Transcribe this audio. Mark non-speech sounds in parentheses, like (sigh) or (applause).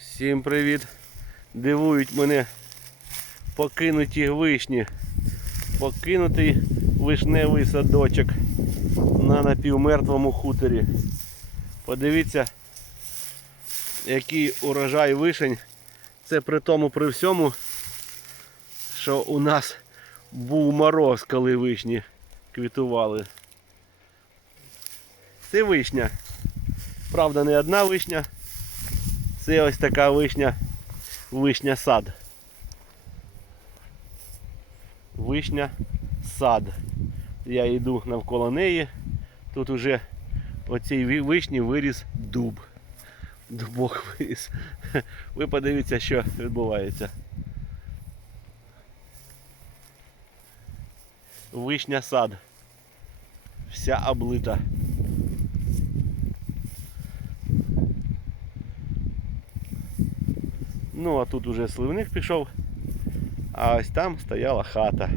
Всім привіт! Дивують мене покинуті вишні. Покинутий вишневий садочок на напівмертвому хуторі. Подивіться, який урожай вишень. Це при тому при всьому, що у нас був мороз, коли вишні квітували. Це вишня. Правда, не одна вишня. Це ось така вишня, вишня сад. Вишня сад. Я йду навколо неї. Тут уже оцій ві- вишні виріс дуб. Дубок виріс. (laughs) Ви подивіться, що відбувається. Вишня сад. Вся облита. Ну, а тут уже сливник пішов, а ось там стояла хата.